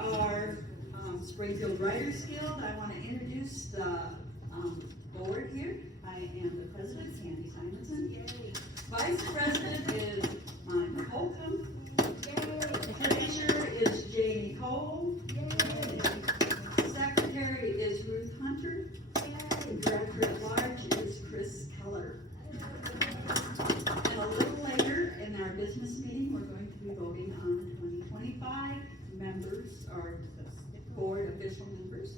are Springfield Writers Guild. I want to introduce the board here. I am the president, Sandy Simonson. Yay. Vice president is Mike Holcomb. Yay. Treasurer is Jamie Cole. Yay. Secretary is Ruth Hunter. Yay. Director at large is Chris Keller. And a little later in our business meeting, we're going to be voting on the 2025 members, or board official members.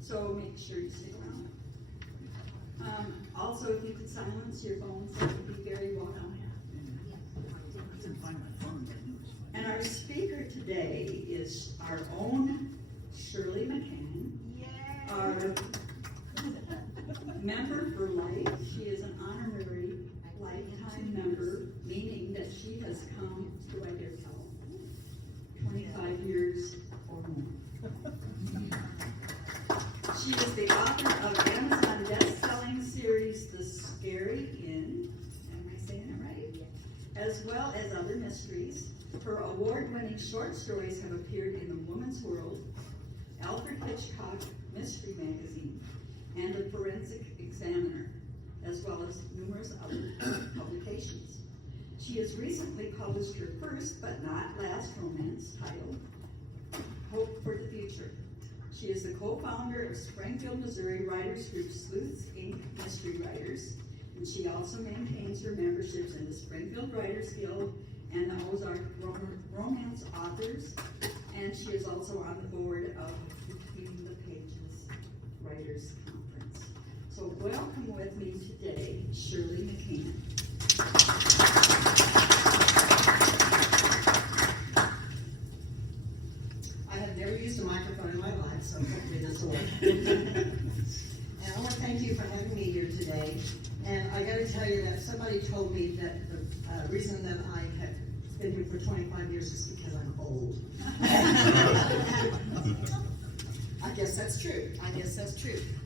So make sure you stick around. Also, if you could silence your phones, that would be very welcome. And our speaker today is our own Shirley McCann, our member for life. She is an honorary lifetime member, meaning that she has come, do I dare tell, 25 years or more. She is the author of Amazon best-selling series, The Scary Inn, am I saying it right? As well as other mysteries. Her award-winning short stories have appeared in The Woman's World, Alfred Hitchcock Mystery Magazine, and The Forensic Examiner, as well as numerous other publications. She has recently published her first, but not last romance titled, Hope for the Future. She is the co-founder of Springfield, Missouri Writers Group Sleuths, Inc. Mystery Writers, and she also maintains her memberships in the Springfield Writers Guild and the Ozark Romance Authors, and she is also on the board of Between the Pages Writers Conference. So welcome with me today, Shirley McCann. I have never used a microphone in my life, so hopefully this will work. And I want to thank you for having me here today. And I got to tell you that somebody told me that the reason that I have been here for 25 years is because I'm old. I guess that's true.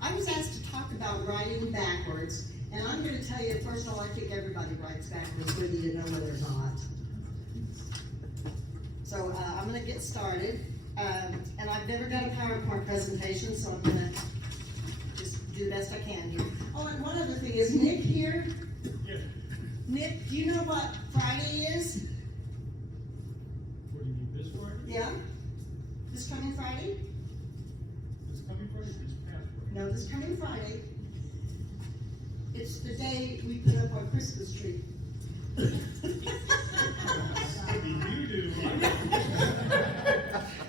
I was asked to talk about writing backwards, and I'm going to tell you, first of all, I think everybody writes backwards, whether you know it or not. So I'm going to get started. And I've never done a PowerPoint presentation, so I'm going to just do the best I can here. Oh, and one other thing, is Nick here? Yeah. Nick, do you know what Friday is? What do you mean, this Friday? Yeah? This coming Friday? This coming Friday, this past Friday? No, this coming Friday. It's the day we put up our Christmas tree. You do.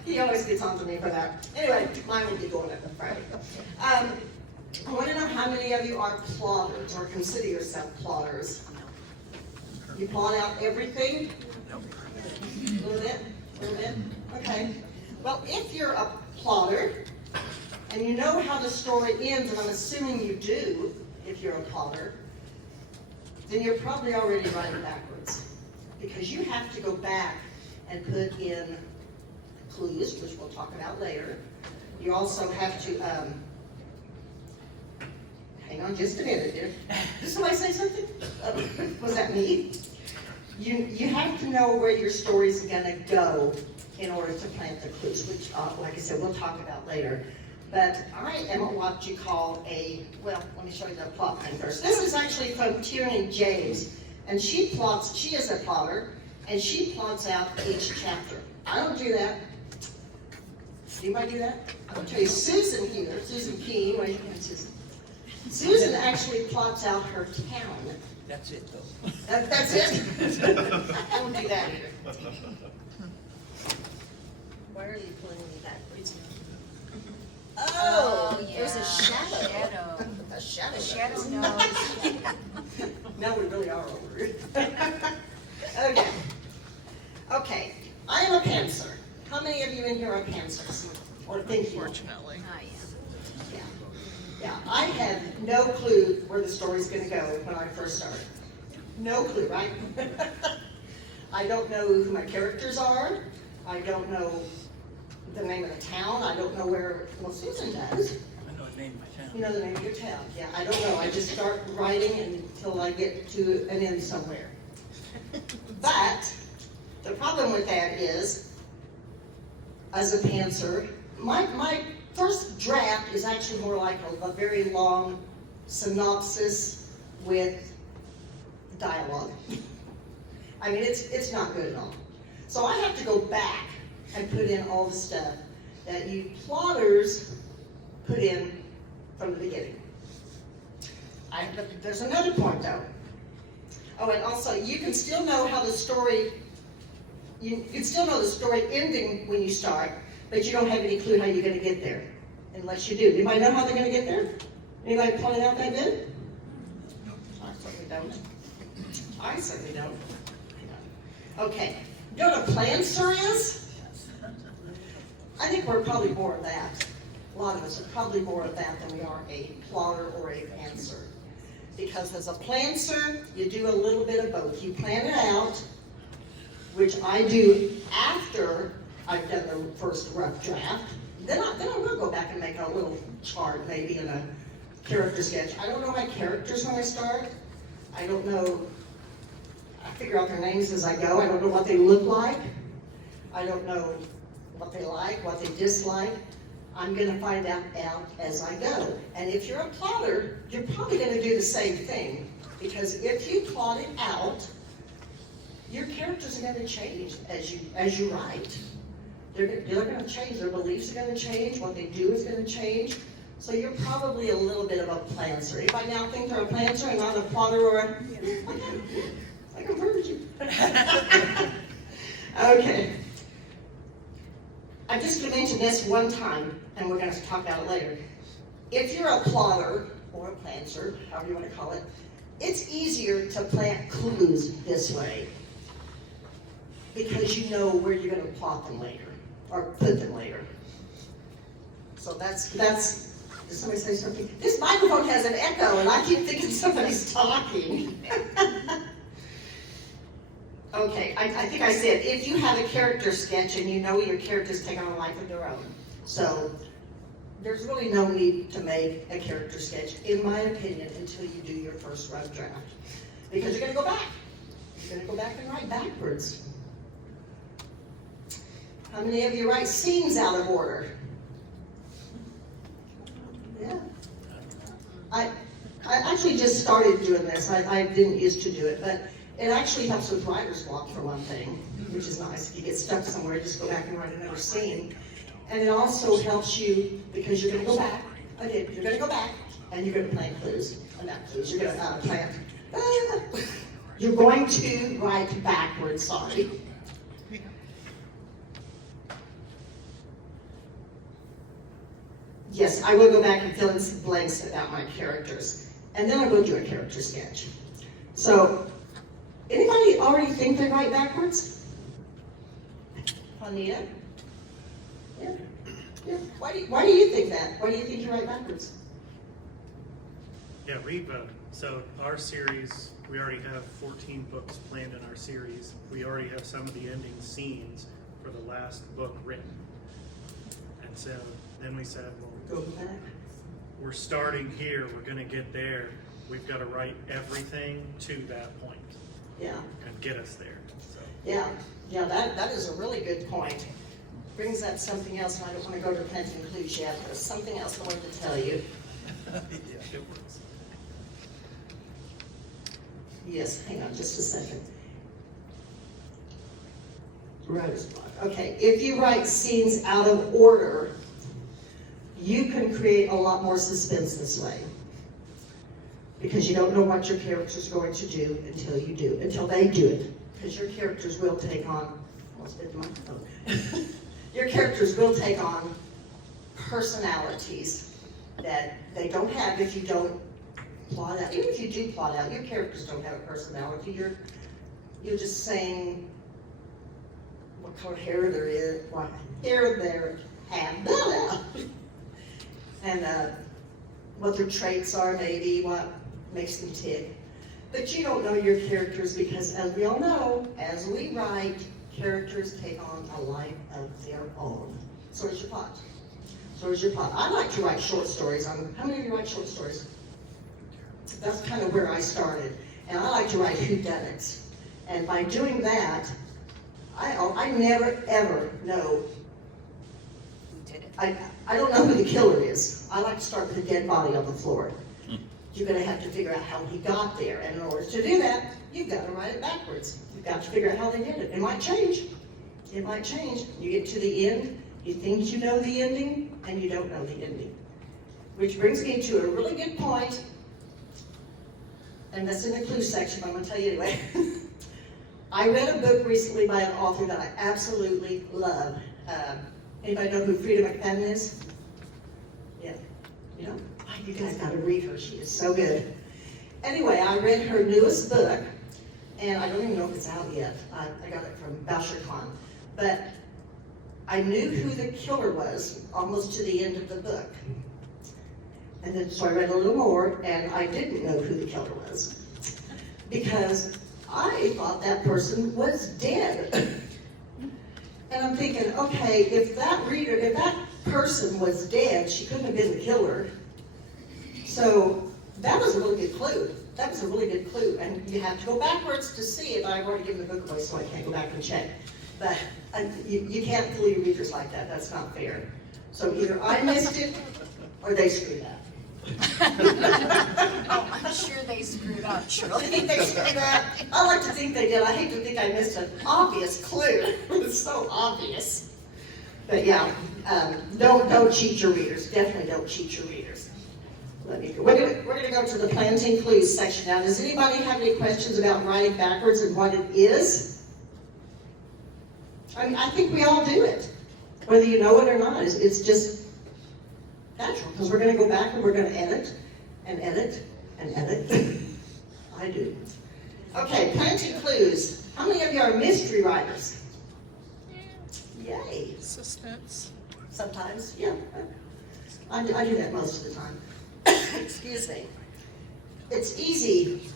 He always gets on to me for that. Anyway, mine will be going up on Friday. I want to know how many of you are plotters or consider yourself plotters. You plot out everything? A little bit? Okay. Well, if you're a plotter and you know how the story ends, and I'm assuming you do if you're a plotter, then you're probably already writing backwards, because you have to go back and put in clues, which we'll talk about later. You also have to, hang on just a minute here. Did somebody say something? Was that me? You have to know where your story's gonna go in order to plant the clues, which, like I said, we'll talk about later. But I am what you call well, let me show you the plot line first. This is actually from Tierney James, and she is a plotter, and she plots out each chapter. I don't do that. Anybody do that? I'll tell you, Susan here, Susan Keene, raise your hand, Susan. Susan actually plots out her town. That's it, though. That's it? I don't do that either. Why are you pulling me backwards? Oh, yeah. there's a shadow. A shadow. The shadow knows. Now we really are over it. Okay. I am a pantser. How many of you in here are pantsers? Or think you are? Fortunately. I am. Yeah, I had no clue where the story's going to go when I first started. No clue, right? I don't know who my characters are. I don't know the name of the town. I don't know where, well, Susan does. I know the name of my town. You know the name of your town. Yeah, I don't know. I just start writing until I get to an end somewhere. But the problem with that is as a pantser. My first draft is actually more like a very long synopsis with dialogue. I mean, it's not good at all. So I have to go back and put in all the stuff that you plotters put in from the beginning. There's another point though. Oh, and also you can still know how the story, you can still know the story ending when you start, but you don't have any clue how you're going to get there, unless you do. Anybody know how they're going to get there? Anybody point it out that good? I certainly don't. I certainly don't. Okay, you know what a planter is? I think we're probably more of that. A lot of us are probably more of that than we are a plotter or a pantser. Because as a planter, you do a little bit of both. You plan it out, which I do after I've done the first rough draft. Then I will go back and make a little chart, maybe in a character sketch. I don't know my characters when I start. I don't know, I figure out their names as I go. I don't know what they look like. I don't know what they like, what they dislike. I'm going to find out as I go. And if you're a plotter, you're probably going to do the same thing. Because if you plot it out, your characters are going to change as you write. They're going to change. Their beliefs are going to change. What they do is going to change. So you're probably a little bit of a planter. Anybody now think they're a planter and not a plotter or a... I converted you. Okay. I'm just going to mention this one time, and we're going to talk about it later. If you're a plotter, or a planter, however you want to call it, it's easier to plant clues this way, because you know where you're going to plot them later, or put them later. So that's, did somebody say something? This microphone has an echo, and I keep thinking somebody's talking. Okay, I think I said, if you have a character sketch and you know your character's taking on a life of their own. So, there's really no need to make a character sketch, in my opinion, until you do your first rough draft. Because you're going to go back. You're going to go back and write backwards. How many of you write scenes out of order? Yeah. I actually just started doing this. I didn't used to do it, but it actually helps with writer's block for one thing, which is nice. If you get stuck somewhere, just go back and write another scene. And it also helps you because you're going to go back. Okay, you're going to go back and you're going to plant clues. Not clues, you're going to plant. You're going to write backwards, sorry. Yes, I will go back and fill in some blanks about my characters. And then I'll go do a character sketch. So, anybody already think they write backwards? Juanita? Yeah. Yeah. Why do you think that? Why do you think you write backwards? Yeah, so our series, we already have 14 books planned in our series. We already have some of the ending scenes for the last book written. And so then we said, well, Go back. we're starting here, we're gonna get there. We've got to write everything to that point Yeah. and get us there. So. Yeah. Yeah, that is a really good point. Brings up something else, and I don't want to go to planting clues yet. There's something else I wanted to tell you. Yeah, it works. Yes, hang on just a second. Writer's block. Okay, if you write scenes out of order, you can create a lot more suspense this way. Because you don't know what your character's going to do until they do it. Because your characters will take on, your characters will take on personalities that they don't have if you don't plot out. Even if you do plot out, your characters don't have a personality. You're just saying what color hair there is, what hair they have, and what their traits are, maybe what makes them tick. But you don't know your characters because, as we all know, as we write, characters take on a life of their own. So is your plot. So is your plot. I like to write short stories. How many of you write short stories? That's kind of where I started. And I like to write whodunits. And by doing that, I never ever know did it. I don't know who the killer is. I like to start with a dead body on the floor. You're gonna have to figure out how he got there, and in order to do that, you've got to write it backwards. You've got to figure out how they did it. It might change. It might change. You get to the end, you think you know the ending, and you don't know the ending. Which brings me to a really good point, and that's in the clue section, but I'm gonna tell you anyway. I read a book recently by an author that I absolutely love. Anybody know who Shirley McCann is? Yeah, you know? Oh, you guys gotta read her, she is so good. Anyway, I read her newest book, and I don't even know if it's out yet. I got it from Boucher Khan. But I knew who the killer was almost to the end of the book. And then, so I read a little more, and I didn't know who the killer was. Because I thought that person was dead. And I'm thinking, okay, if that person was dead, she couldn't have been the killer. So that was a really good clue. That was a really good clue. And you have to go backwards to see it. I've already given the book away, so I can't go back and check. But you can't fool your readers like that. That's not fair. So either I missed it, or they screwed up. Oh, I'm sure they screwed up, I Shirley. think they screwed up. I like to think they did. I hate to think I missed an obvious clue. It's so obvious. But yeah, don't cheat your readers. Definitely don't cheat your readers. We're gonna go to the planting clues section now. Does anybody have any questions about writing backwards and what it is? I mean, I think we all do it, whether you know it or not. It's just natural, because we're going to go back and we're going to edit and edit and edit. I do. Okay, planting clues. How many of you are mystery writers? Yay. Suspense. Sometimes, yeah. I do that most of the time. Excuse me. It's easy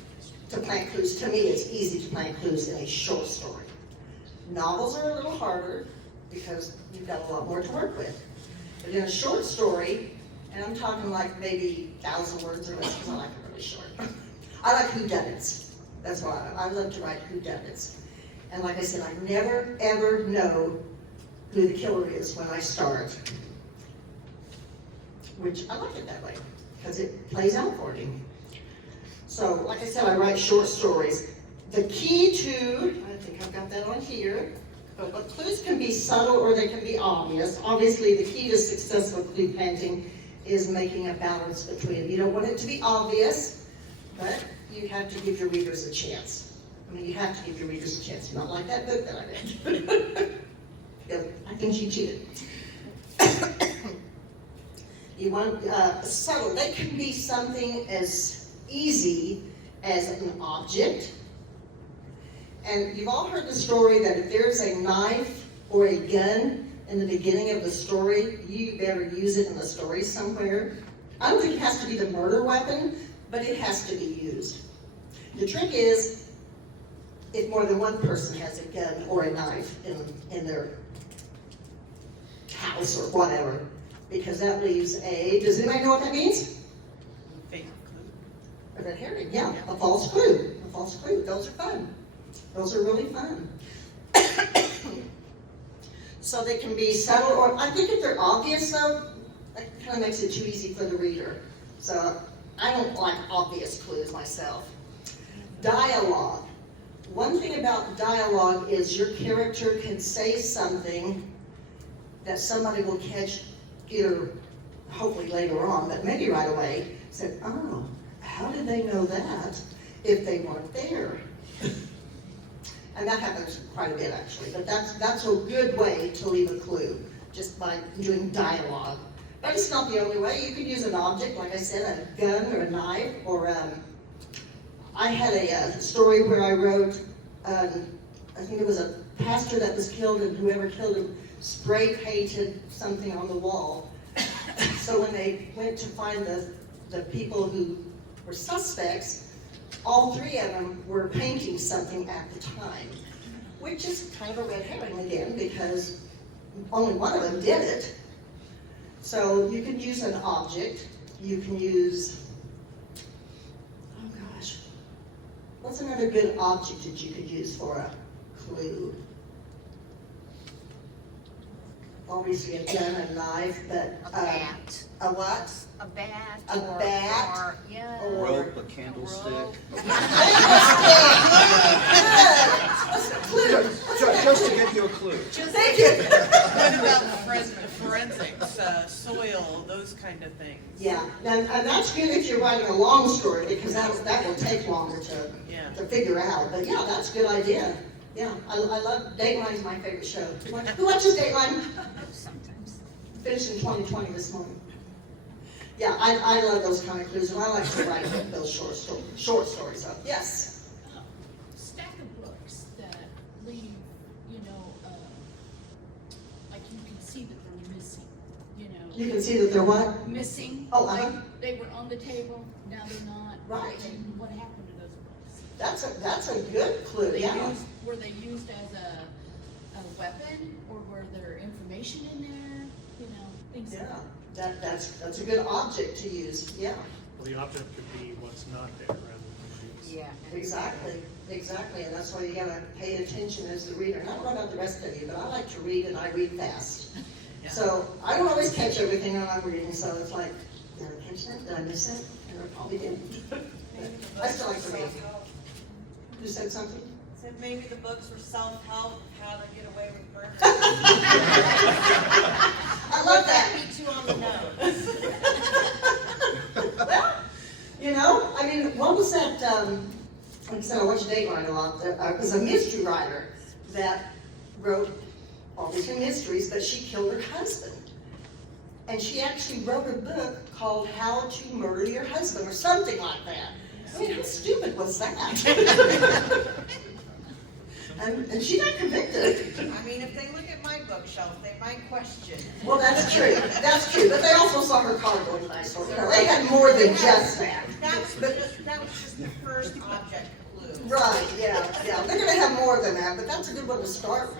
to plant clues. To me, it's easy to plant clues in a short story. Novels are a little harder because you've got a lot more to work with. But in a short story, and I'm talking like maybe 1,000 words or less, because I like it really short. I like whodunits. That's why I love to write whodunits. And like I said, I never, ever know who the killer is when I start. Which I like it that way, because it plays out for me. So, like I said, I write short stories. The key to, I think I've got that on here, but clues can be subtle or they can be obvious. Obviously, the key to successful clue planting is making a balance between, you don't want it to be obvious, but you have to give your readers a chance. I mean, you have to give your readers a chance, not like that book that I read. I think she cheated. You want subtle, they can be something as easy as an object. And you've all heard the story that if there's a knife or a gun in the beginning of the story, you better use it in the story somewhere. I don't think it has to be the murder weapon, but it has to be used. The trick is, if more than one person has a gun or a knife in their house or whatever, because that leaves does anybody know what that means? Fake clue. A red herring, yeah, a false clue. A false clue, those are fun. Those are really fun. So they can be subtle, or I think if they're obvious though, that kind of makes it too easy for the reader. So I don't like obvious clues myself. Dialogue. One thing about dialogue is your character can say something that somebody will catch either, hopefully later on, but maybe right away, said, oh, how did they know that if they weren't there? And that happens quite a bit actually, but that's a good way to leave a clue, just by doing dialogue. But it's not the only way. You could use an object, like I said, a gun or a knife, or I had a story where I wrote, I think it was a pastor that was killed, and whoever killed him spray painted something on the wall. So when they went to find the people who were suspects, all three of them were painting something at the time, which is kind of a red herring again, because only one of them did it. So you can use an object, you can use, oh gosh, what's another good object that you could use for a clue? obviously a gun, a knife, but, A bat. a what? A bat. A bat? Or, yeah. Or- Rope, a candlestick. Just to give you a clue. Thank you. What about forensics, soil, those kind of things? Yeah, and that's good if you're writing a long story, because that will take longer Yeah. to figure out, but yeah, that's a good idea. Yeah, I love, Dateline's my favorite show. Who watches Dateline? Sometimes. Finished in 2020 this morning. Yeah, I love those kind of clues, and I like to write those short stories up. Yes? Stack of books that leave, like you can see that they're missing, You can see that they're what? missing. Oh, Like, uh-huh. they were on the table, now they're not. Right. And what happened to those books? That's a good clue, yeah. Were they used as a weapon, or were there information in there, things like Yeah, that. that's a good object to use, yeah. Well, the object could be what's not there rather than things. Yeah. Exactly, and that's why you gotta pay attention as the reader. And I don't know about the rest of you, but I like to read, and I read fast. Yeah. So I don't always catch everything when I'm reading, so it's like, did I catch that? Did I miss it? And I probably didn't. I still like to read. You said something? Said maybe the books were self-help, how to get away with murder. I love that. Be too on the nose. Well, I mean, what was that, like I said, I watch Dateline a lot. There was a mystery writer that wrote obviously mysteries, but she killed her husband. And she actually wrote a book called How to Murder Your Husband, or something like that. I mean, how stupid was that? And she got convicted. I mean, if they look at my bookshelf, they might question. Well, that's true. But they also saw her car going by, so they had more than just that. That was just the first object clue. Right, yeah. They're gonna have more than that, but that's a good one to start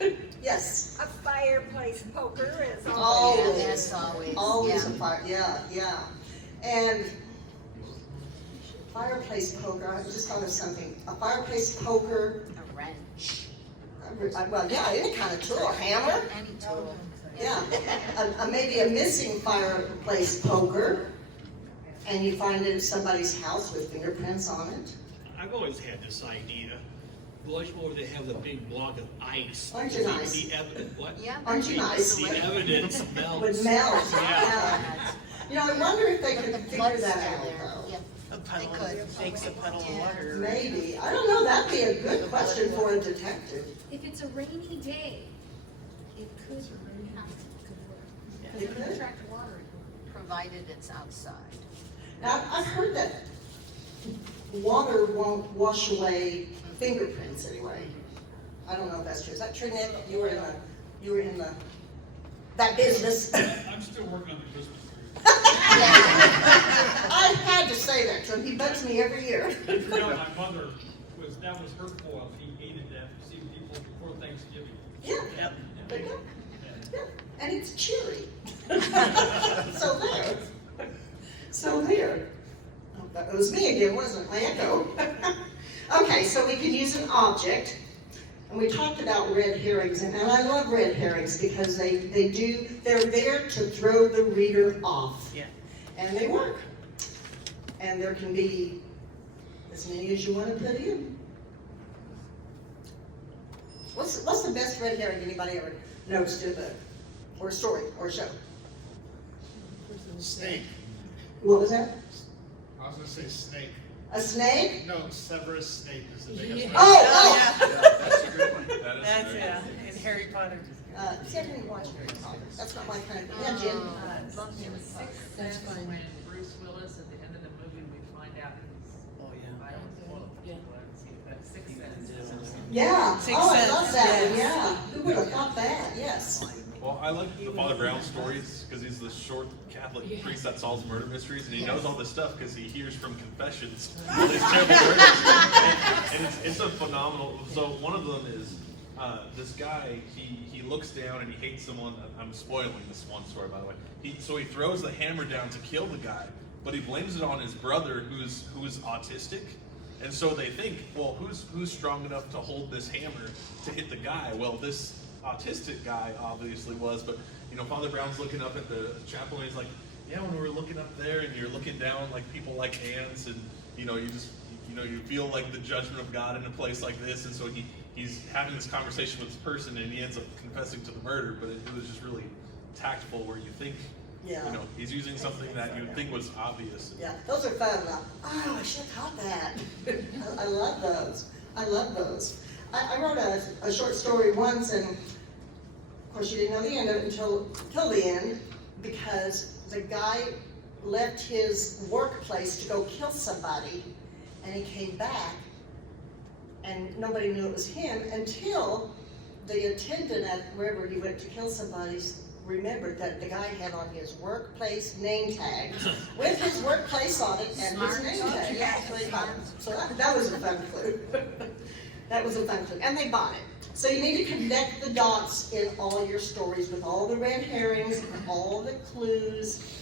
with. Yes. A fireplace poker is Always. always. Yes, always. Always Yeah. a fire, yeah. And fireplace poker, I just thought of something. A fireplace poker, A wrench. well, yeah, any kind of tool, a hammer. Any tool. Yeah, maybe a missing fireplace poker, and you find it at somebody's house with fingerprints on it. I've always had this idea. Rushmore, they have the big block of ice. Aren't you nice? The evidence, what? Yeah. Aren't you nice? The evidence melts. Would melt, Yeah. yeah. I wonder if they could figure Blood's that still out, there. though. Yeah. A puddle, They could. takes a puddle of water. Maybe, I don't know, that'd be a good question for a detective. If it's a rainy day, it could work. It could. Attract water. Provided it's outside. Now, I've heard that water won't wash away fingerprints anyway. I don't know if that's true. Is that true, Nick? You were in that business. I'm still working on the Christmas tree. I had to say that to him. He bugs me every year. You know, my mother that was her foil. She hated that, see people before Thanksgiving. Yeah, Yep. but yeah, and it's cheery. So there. Oh, that was me again, wasn't it? My echo. Okay, so we can use an object. And we talked about red herrings, and I love red herrings because they're there to throw the reader off. Yeah. And they work. And there can be as many as you want to put in. What's the best red herring anybody ever knows to the, or a story, or a show? Snake. What was that? I was gonna say snake. A snake? No, Severus Snape is the biggest one. Oh! That's a good one. That's, yeah, in Harry Potter. See, I didn't watch Harry Potter. That's not my kind of thing. Yeah, Jim? Love Harry Potter. That's fine. When Bruce Willis, at the end of the movie, we find out he's, Oh, yeah. I don't spoil it for people, I haven't seen it, but Sixth Sense. Yeah. Sixth Oh, I Sense, love that one, yes. yeah. Who would have thought that? Yes. Well, I like the Father Brown stories because he's the short Catholic priest that solves murder mysteries, and he knows all this stuff because he hears from confessions all these terrible murders. And it's a phenomenal. So one of them is this guy. He looks down and he hates someone. I'm spoiling this one story, by the way. So he throws the hammer down to kill the guy, but he blames it on his brother who's autistic. And so they think, well, who's strong enough to hold this hammer to hit the guy? Well, this autistic guy obviously was, but Father Brown's looking up at the chapel and he's like, yeah, when we're looking up there and you're looking down like people like ants, and you feel like the judgment of God in a place like this, and so he's having this conversation with this person and he ends up confessing to the murder, but it was just really tactful where you think, he's using something that you would think was obvious. Yeah, those are fun. Oh, I should have caught that. I love those. I love those. I wrote a short story once, and of course you didn't know the end of it until the end, because the guy left his workplace to go kill somebody, and he came back, and nobody knew it was him until the attendant at wherever he went to kill somebody remembered that the guy had on his workplace name tag with his workplace on it and his name tag. Yeah, So that was a fun clue. That was a fun clue. And they bought it. So you need to connect the dots in all your stories with all the red herrings and all the clues.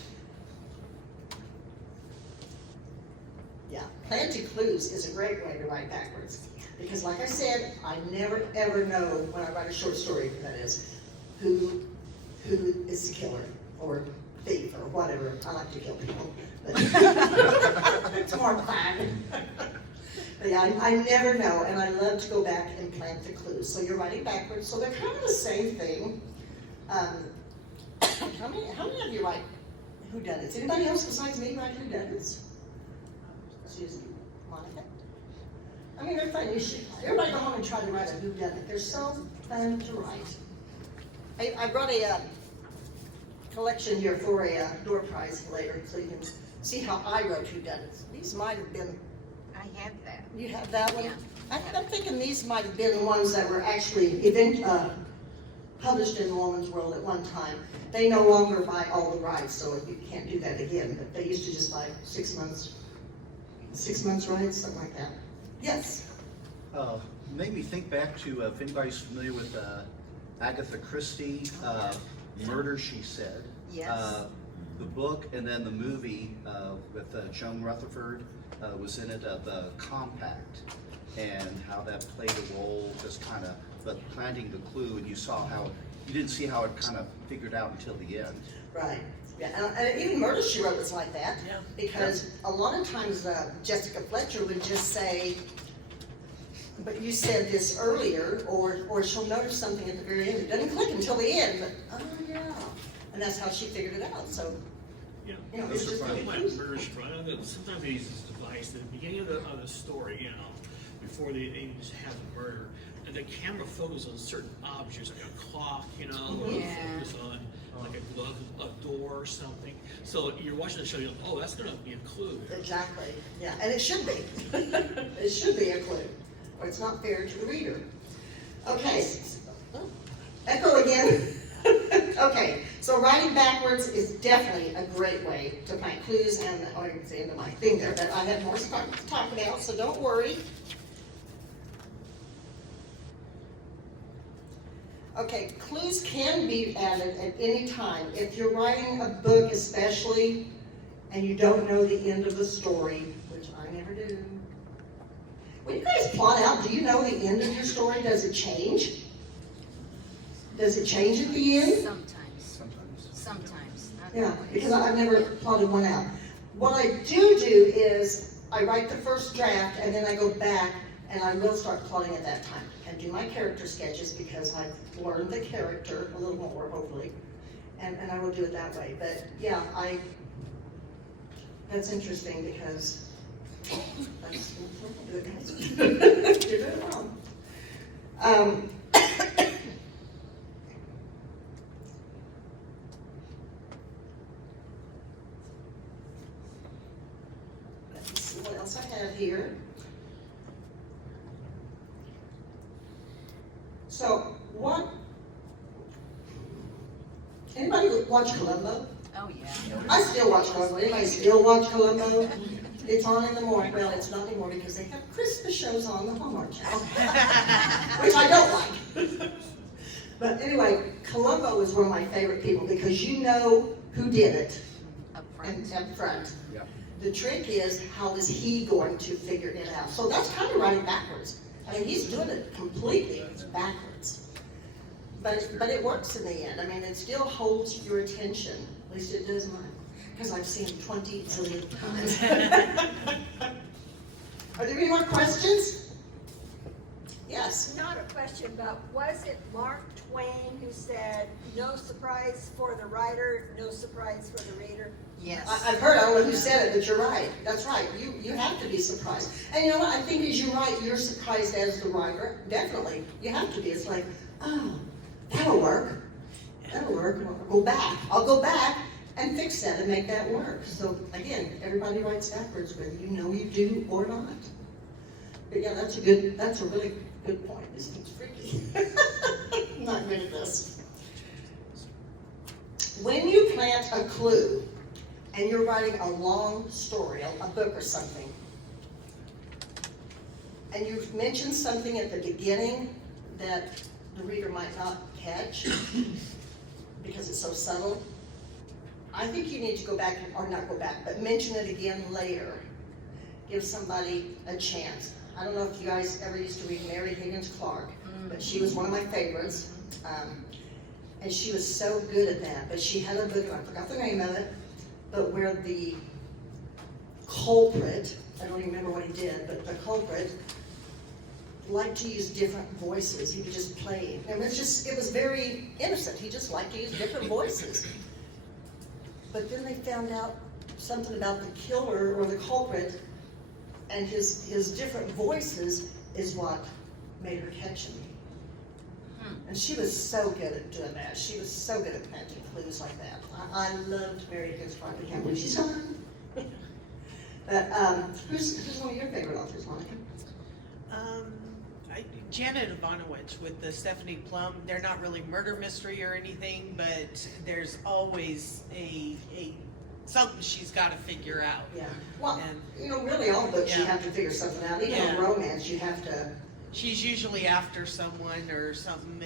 Yeah, planting clues is a great way to write backwards. Because like I said, I never ever know when I write a short story, that is, who is the killer or thief or whatever. I like to kill people, but it's more fun. But yeah, I never know, and I love to go back and plant the clues. So you're writing backwards, so they're kind of the same thing. How many of you write whodunits? Anybody else besides me write whodunits? Susie, Monica? I mean, they're fun. You should, everybody go home and try to write a whodunit. They're so fun to write. I brought a collection here for a door prize later, so you can see how I wrote whodunits. These might have been. I have that. You have that one? Yeah. I'm thinking these might have been ones that were actually published in Woman's World at one time. They no longer buy all the rights, so you can't do that again. But they used to just buy 6 months rights, something like that. Yes. Made me think back to if anybody's familiar with Agatha Christie, Murder, She Said. Yes. The book and then the movie with Joan Rutherford was in it, The Compact, and how that played a role, just kind of, but planting the clue, and you didn't see how it kind of figured out until the end. Right. Yeah, and even Murder, She Wrote was like that, because a lot of times Jessica Fletcher would just say, but you said this earlier, or she'll notice something at the very end. It doesn't click until the end, but oh yeah. And that's how she figured it out, so. Yeah, It's just I like Murder's Front. Sometimes they use this device at the beginning of the story, before they even just have the murder, and the camera focuses on certain objects, like a clock, or focus on like a glove, a door or something. So you're watching the show, you're like, oh, that's going to be a clue. Exactly. Yeah, and it should be. It should be a clue, or it's not fair to the reader. Okay. Echo again. Okay, so writing backwards is definitely a great way to plant clues, and it's the end of my thing there, but I have more stuff to talk about, so don't worry. Okay, clues can be added at any time. If you're writing a book especially, and you don't know the end of the story, which I never do. When you guys plot out, do you know the end of your story? Does it change? Does it change at the end? Sometimes. Not Yeah, always. because I've never plotted one out. What I do is I write the first draft and then I go back and I will start plotting at that time and do my character sketches because I've learned the character a little more, hopefully, and I will do it that way. But yeah, that's interesting because that's good, guys. You're doing it wrong. Let's see what else I have here. So, anybody watch Columbo? Oh, yeah. I still watch Columbo. Anybody still watch Columbo? It's on in the morning. Well, it's not anymore because they have Christmas shows on the Hallmark Channel, which I don't like. But anyway, Columbo is one of my favorite people because you know who did it Up front. up front. Yep. The trick is, how is he going to figure it out? So that's kind of writing backwards. I mean, he's doing it completely backwards. but it works in the end. I mean, it still holds your attention, at least it does mine, because I've seen it 20 zillion times. Are there any more questions? Yes? Not a question, but was it Mark Twain who said, no surprise for the writer, no surprise for the reader? Yes. I've heard, I don't know who said it, but you're right. That's right. You have to be surprised. And you know what? I think as you write, you're surprised as the writer. Definitely. You have to be. It's like, oh, that'll work. That'll work. I'll go back and fix that and make that work. So again, everybody writes backwards, whether you know you do or not. But yeah, that's a really good point. It's freaky. I'm not good at this. When you plant a clue, and you're writing a long story, a book or something, and you've mentioned something at the beginning that the reader might not catch because it's so subtle, I think you need to go back, or not go back, but mention it again later. Give somebody a chance. I don't know if you guys ever used to read Mary Higgins Clark, but she was one of my favorites. And she was so good at that. But she had a book, and I forgot the name of it, but where the culprit, I don't even remember what he did, but the culprit liked to use different voices. He would just play. And it was very innocent. He just liked to use different voices. But then they found out something about the killer or the culprit, and his different voices is what made her catch him. And she was so good at doing that. She was so good at planting clues like that. I loved Mary Higgins Clark. I can't believe she's gone. But who's one of your favorite authors, Monica? Janet Ivanovich with the Stephanie Plum. They're not really murder mystery or anything, but there's always a something she's got to figure out. Yeah. Well, And, really all books you have to figure something out. Even in romance, you have to. She's usually after someone or something,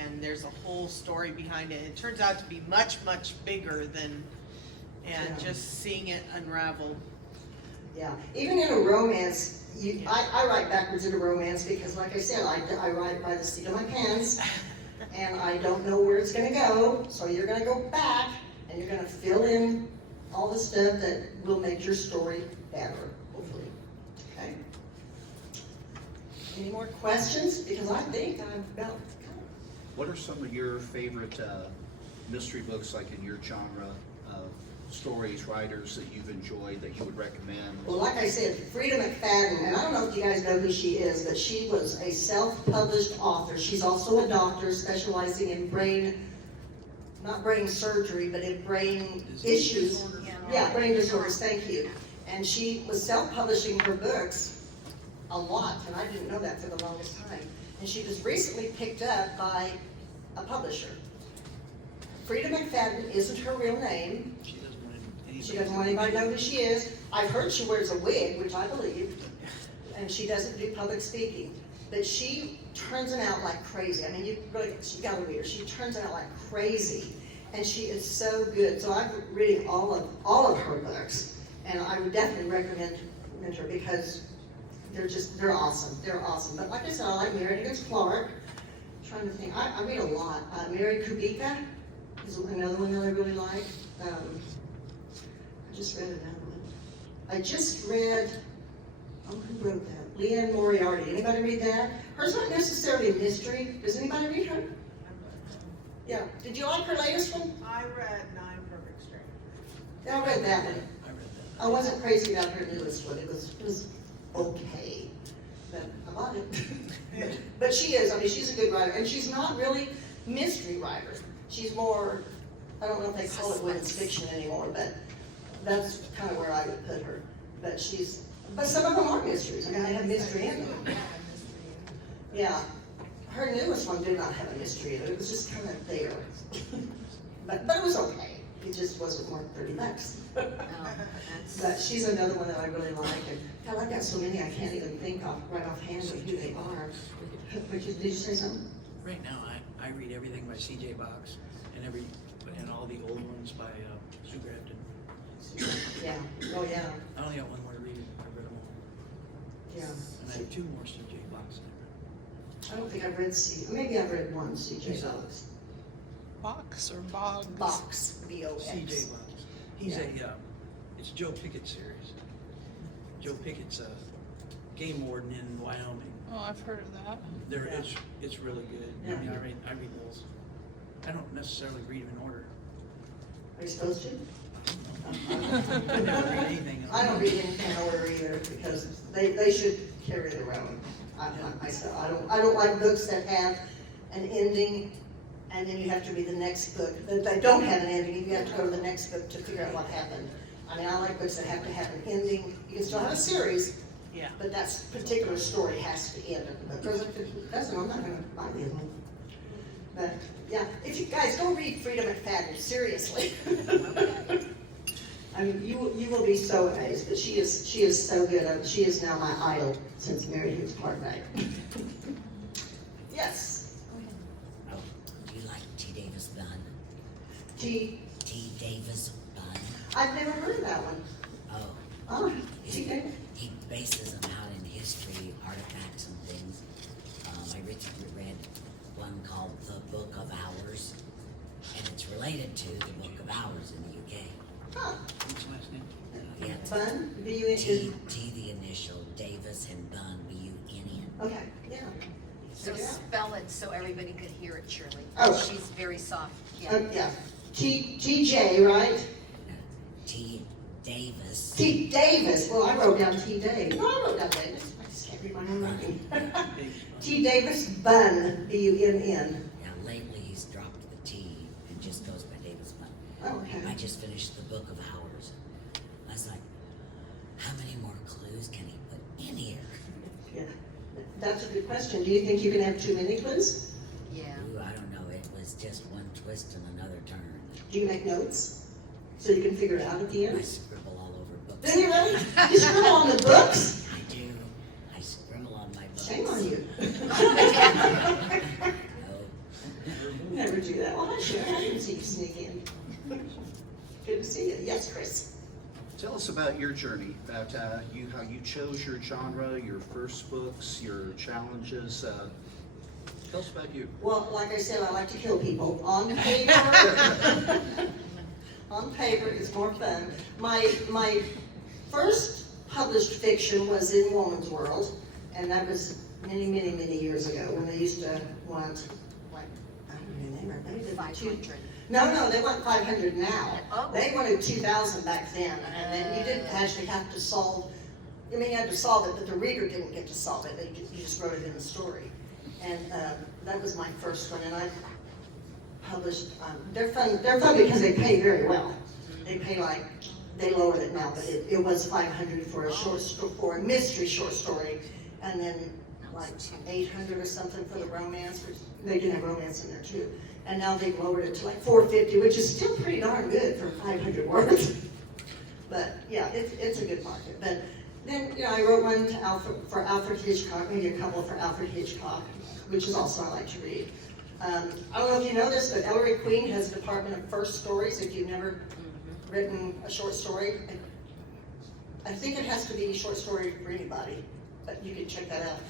and there's a whole story behind it. It turns out to be much, much bigger than, just seeing it unravel. Yeah, even in a romance, I write backwards in a romance because, like I said, I write by the seat of my pants, and I don't know where it's going to go. So you're going to go back, and you're going to fill in all the stuff that will make your story better, hopefully. Okay. Any more questions? Because I think I'm about. What are some of your favorite mystery books, like in your genre, stories, writers that you've enjoyed that you would recommend? Well, like I said, Frida McFadden, and I don't know if you guys know who she is, but she was a self-published author. She's also a doctor specializing in not brain surgery, but in brain issues. Yeah, brain disorders, thank you. And she was self-publishing her books a lot, and I didn't know that for the longest time. And she was recently picked up by a publisher. Frida McFadden isn't her real name. She doesn't want anybody to know who she is. I've heard she wears a wig, which I believe, and she doesn't do public speaking. But she turns them out like crazy. I mean, you gotta read her. She turns it out like crazy, and she is so good. So I'm reading all of her books, and I would definitely recommend her because they're awesome. They're awesome. But like I said, I like Mary Higgins Clark. I'm trying to think. I read a lot. Mary Kubica is another one that I really like. I just read another one. I just read, who wrote that? Leanne Moriarty. Anybody read that? Hers not necessarily a mystery. Does anybody read her? Yeah. Did you like her latest one? I read 9 Perfect Strangers. Yeah, I read that one. I wasn't crazy about her newest one. It was okay. But I bought it. But she is, she's a good writer. And she's not really mystery writer. She's more, I don't know if they call it women's fiction anymore, but that's kind of where I would put her. But some of them are mysteries. They have mystery in them. Yeah. Her newest one did not have a mystery in it. It was just kind of there. But it was okay. It just wasn't worth $30. But she's another one that I really like. And God, I've got so many I can't even think of right offhand of who they are. Did you say something? Right now, I read everything by C.J. Box and all the old ones by Sue Grafton. Yeah. Oh, yeah. I only got one more to read. I read them all. Yeah. And I have 2 more C.J. Box. I don't think I've read maybe I've read one C.J. Box. Box or Boggs? Box, B-O-X. C.J. Box. He's it's Joe Pickett series. Joe Pickett's a game warden in Wyoming. Oh, I've heard of that. It's really good. Yeah. I mean, I read those. I don't necessarily read them in order. Are you supposed to? I never read anything. I don't read anything in order either, because they should carry their own. Myself, I don't like books that have an ending, and then you have to read the next book. That don't have an ending, you have to go to the next book to figure out what happened. I mean, I like books that have to have an ending. You can still have a series, Yeah. but that particular story has to end. Because if it doesn't, I'm not going to buy the other one. But yeah, if you guys go read Freedom McFadden, seriously. I mean, you will be so amazed. But she is so good. She is now my idol since Mary Hughes Parkway. Yes. Oh, do you like T. Davis Bunn? T. Davis Bunn. I've never heard of that one. Oh. Oh, T. Davis. He bases them out in history, artifacts and things. I recently read one called The Book of Hours, and it's related to the Book of Hours in the UK. Huh. What's the last name? Yeah, Bunn? B-U-N. T the initial, Davis and Bunn, B-U-N-N. Okay, yeah. So spell it so everybody could hear it, Shirley. Oh. She's very soft. Yeah. Yeah. T.J., right? T. Davis. T. Davis. Well, I wrote down T. Davis. No, I wrote down Davis. I just can't read my own writing. T. Davis Bunn, B-U-N-N. Now lately he's dropped the T and just goes by Davis Bunn. Oh, okay. I just finished the Book of Hours. I was like, how many more clues can he put in here? Yeah. That's a good question. Do you think you can have too many clues? Yeah. Ooh, I don't know. It was just one twist and another turn. Do you make notes so you can figure it out at the I end? scribble all over books. Do you really? You scribble on the books? I do. I scribble on my books. Shame on you. No. Never do that. Well, I should. I didn't see you sneak in. Good to see you. Yes, Chris. Tell us about your journey, about how you chose your genre, your first books, your challenges. Tell us about you. Well, like I said, I like to kill people. On paper, it's more fun. My first published fiction was in Woman's World, and that was many, many, many years ago when they used to want, like, I don't remember, maybe 500. No, they want 500 now. Oh. They wanted 2,000 back then, and then you didn't actually have to solve. I mean, you had to solve it, but the reader didn't get to solve it. You just wrote it in the story, and that was my first one. And I published. They're fun. They're fun because they pay very well. They pay like they lowered it now, but it was 500 for a short story, for a mystery short story, and then like 800 or something for the romance. They did have romance in there too. And now they've lowered it to like 450, which is still pretty darn good for 500 words. But yeah, it's a good market. But then, I wrote one to for Alfred Hitchcock, maybe a couple for Alfred Hitchcock, which is also I like to read. I don't know if you know this, but Ellery Queen has a department of first stories. If you've never written a short story, I think it has to be a short story for anybody, but you can check that out.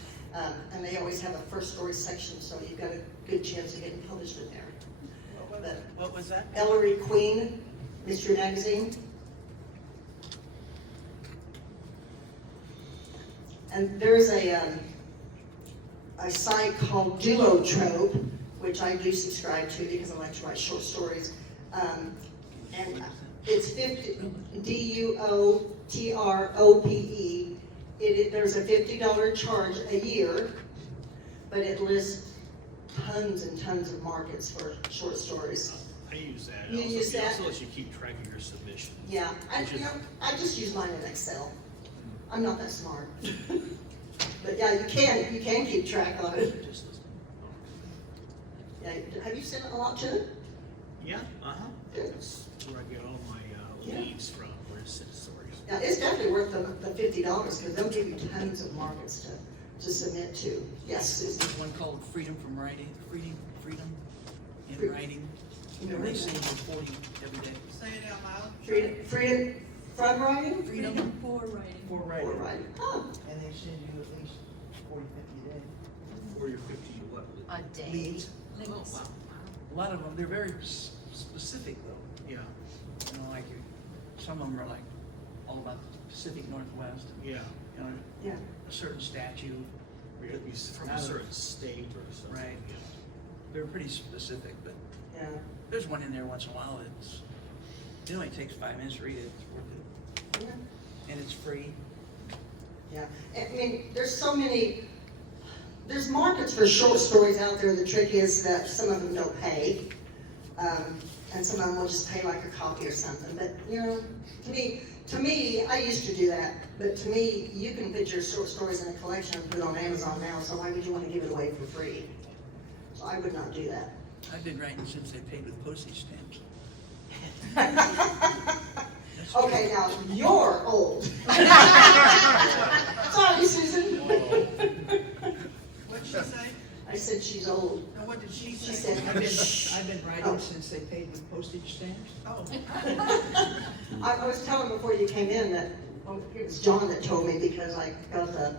And they always have a first story section, so you've got a good chance of getting published in there. What was that? Ellery Queen, Mystery Magazine. And there's a site called Duotrope, which I do subscribe to because I like to write short stories. And it's DUOTROPE. There's a $50 charge a year, but it lists tons and tons of markets for short stories. I use that. You use that? It also lets you keep track of your submissions. Yeah, I just use mine in Excel. I'm not that smart. But yeah, you can keep track of it. Yeah, have you sent a lot to it? Yeah, Good. That's where I get all my leads from, where it's stories. Yeah, it's definitely worth the $50 because they'll give you tons of markets to submit to. Yes, Susan. There's one called Freedom from Writing, Freedom in Writing. In They writing. save you 40 every day. Say it out loud. Freedom from writing? Freedom For writing. for For Writing. writing. Oh, And they send you at least 40, 50 a day. 40 or 50 what? A day. Leads. Oh, wow. A lot of them, they're very specific though. Yeah, You know, like some of them are like all about the Pacific Northwest. yeah. You know, Yeah. a certain statue. We gotta be from a certain state or something. Right. Yeah. They're pretty specific, but Yeah. there's one in there once in a while it only takes 5 minutes to read it. It's worth it. And it's free. Yeah, I mean, there's so many, there's markets for short stories out there. The trick is that some of them don't pay. And some of them will just pay like a copy or something. But, you know, to me, I used to do that. But to me, you can put your short stories in a collection and put it on Amazon now, so why would you want to give it away for free? So I would not do that. I've been writing since they paid with postage stamps. Okay, now, you're old. Sorry, Susan. What'd she say? I said she's old. Now, what did she She say? said, I've been writing Oh. since they paid with postage stamps. Oh. I was telling before you came in that, it was John that told me because I got the,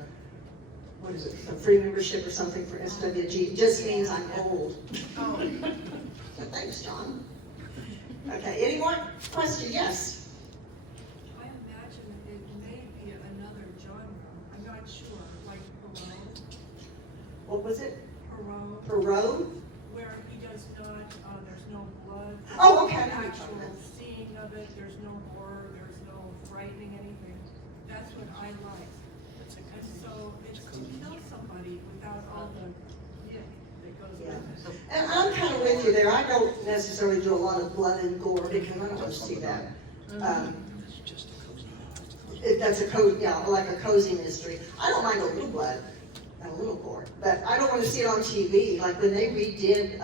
what is it, the free membership or something for SWG. It just means I'm old. Oh. So thanks, John. Okay, any more questions? Yes? I imagine it may be another genre, I'm not sure, like Perot, What was it? Perot, Perot? where he does not, there's no blood. Oh, okay. Actual seeing of it, there's no horror, there's no frightening anything. That's what I like. And so it's to kill somebody without all the yick that goes with it. And I'm kind of with you there. I don't necessarily do a lot of blood and gore because I don't want to see that. It's just a cozy. That's a cozy, yeah, like a cozy mystery. I don't mind a little blood and a little gore, but I don't want to see it on TV. Like when they redid,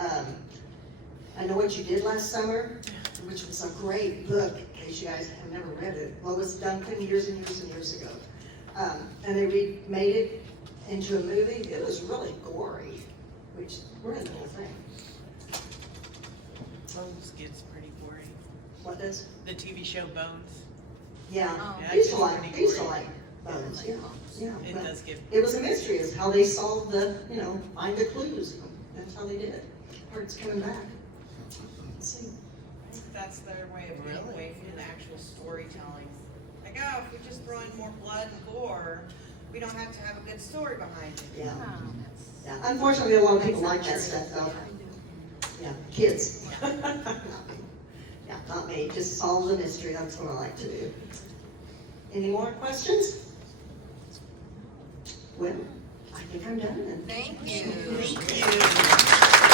I Know What You Did Last Summer, which was a great book, in case you guys have never read it. Lois Duncan years and years and years ago. And they remade it into a movie. It was really gory, which we're in the whole thing. Bones gets pretty boring. What does? The TV show Bones. Yeah, Yeah, I used to it's like, pretty I used to gory. like Bones, yeah, yeah. It but does get. It was a mystery, is how they solved the, find the clues. That's how they did it. Or it's coming back. Let's see. I think that's their way of getting away from the actual storytelling. Like, oh, if we just throw in more blood and gore, we don't have to have a good story behind it. Yeah. Yeah. Unfortunately, a lot of people like that stuff, though. Yeah, kids. Yeah, not me. Just solve the mystery. That's what I like to do. Any more questions? Well, I think I'm done then. Thank you. Thank you.